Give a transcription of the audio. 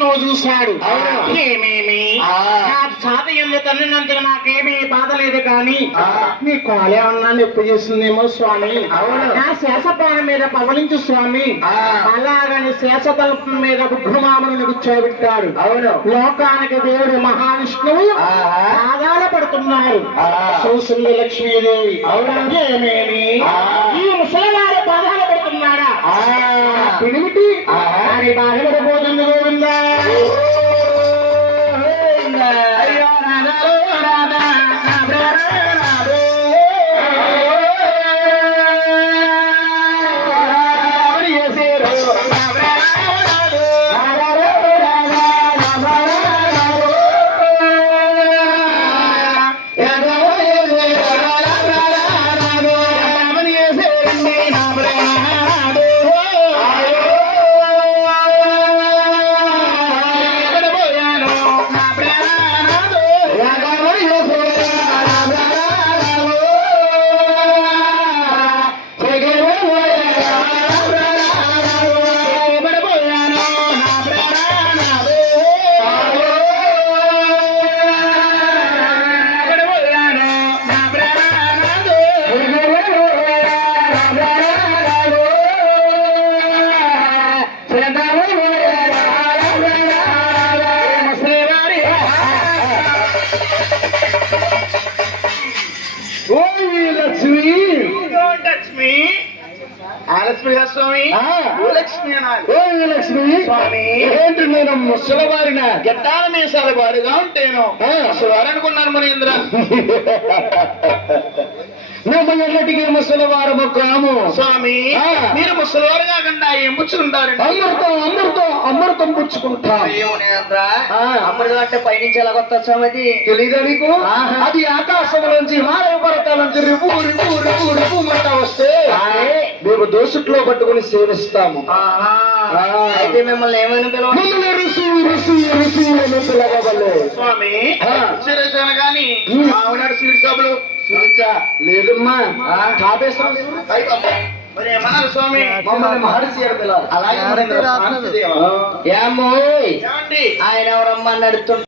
మహావిష్ణువు చూశాడు. ఏమేమి నా ఛాతి ఎందు తన్నినందుకు నాకేమీ బాధ లేదు కానీ నీ కాలేమన్నా నొప్పి చేస్తుందేమో స్వామి. నా శేషపాన మీద పవలించు స్వామి. అలాగని శేషతల్పం మీద బుద్ధమామను కూర్చోబెట్టాడు. లోకానికి దేవుడు మహావిష్ణువు ఆధారపడుతున్నారు. సౌశల్య లక్ష్మీదేవి ఏమేమి ఈ ముసలివారు బాధలు పడుతున్నాడా పిడిమిటి అని బాధపడిపోతుంది గోవిందా. అయ్యో రాధా స్వామి. ఏంటి నేను ముసలివారిన గెట్టాల మీసాల వారిగా ఉంటేను ముసలివారు అనుకున్నాను మనేంద్ర. మేము ఎన్నటికీ ముసలివారము కాము స్వామి. మీరు ముసలివారు కాకుండా ఏం పుచ్చుకుంటారు? అమృతం పుచ్చుకుంటాం. అమృతం అంటే పైనుంచి ఎలా కొత్త అది తెలీదా నీకు? అది ఆకాశం నుంచి హిమాలయ పర్వతాల నుంచి రిపు రిపు రిపు రిపు మంట వస్తే మేము దోసుట్లో పట్టుకుని సేవిస్తాము. అయితే మిమ్మల్ని ఏమైనా పిలవాలి? ఋషి ఋషి ఋషి అని పిలవలే స్వామి. కానీ ఆవిడ సీడ్ సభలు లేదమ్మా కాపేశ్వరం స్వామి మమ్మల్ని మహర్షి అలాగే ఆయన ఎవరమ్మా నడుతుంటారు.